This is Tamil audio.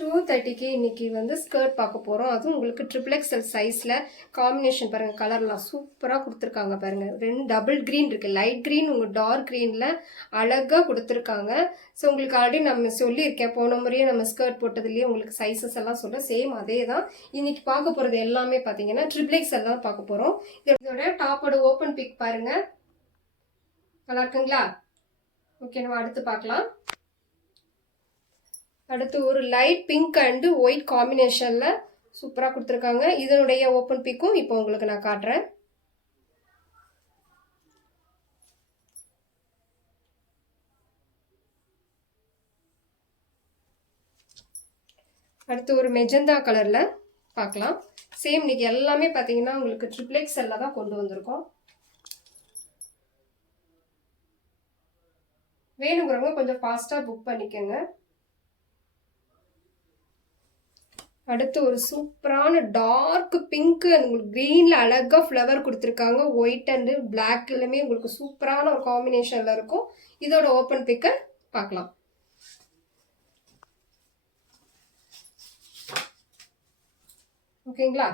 230க்கு இன்னைக்கு வந்து ஸ்கர்ட் பார்க்க போகிறோம். அதுவும் உங்களுக்கு ட்ரிபிள் எக்ஸ்எல் சைஸில் காம்பினேஷன் பாருங்கள், கலர்லாம் சூப்பராக கொடுத்துருக்காங்க பாருங்கள். ரெண்டு டபுள் க்ரீன் இருக்குது, லைட் க்ரீன் உங்கள் டார்க் க்ரீனில் அழகாக கொடுத்துருக்காங்க. ஸோ உங்களுக்கு ஆல்ரெடி நம்ம சொல்லியிருக்கேன், போன முறையே நம்ம ஸ்கர்ட் போட்டதுலேயே உங்களுக்கு சைஸஸ் எல்லாம் சொல்ல சேம் அதே தான். இன்னைக்கு பார்க்க போகிறது எல்லாமே பார்த்தீங்கன்னா ட்ரிபிள் எக்ஸ்எல் தான் பார்க்க போகிறோம். இதோட டாப்போட ஓப்பன் பிக் பாருங்கள், நல்லா இருக்குங்களா? ஓகே, நம்ம அடுத்து பார்க்கலாம். அடுத்து ஒரு லைட் பிங்க் அண்டு ஒயிட் காம்பினேஷனில் சூப்பராக கொடுத்துருக்காங்க. இதனுடைய ஓப்பன் பிக்கும் இப்போ உங்களுக்கு நான் காட்டுறேன். அடுத்து ஒரு மெஜந்தா கலரில் பார்க்கலாம். சேம் இன்னைக்கு எல்லாமே பார்த்தீங்கன்னா உங்களுக்கு ட்ரிபிள் எக்ஸ்எல்ல தான் கொண்டு வந்திருக்கோம். வேணுங்கிறவங்க கொஞ்சம் ஃபாஸ்ட்டாக புக் பண்ணிக்கோங்க. அடுத்து ஒரு சூப்பரான டார்க் பிங்க் அண்ட் உங்களுக்கு க்ரீனில் அழகாக ஃப்ளவர் கொடுத்துருக்காங்க. ஒயிட் அண்டு பிளாக்லுமே உங்களுக்கு சூப்பரான ஒரு காம்பினேஷனில் இருக்கும். இதோட ஓப்பன் பிக்கை பார்க்கலாம். ஓகேங்களா?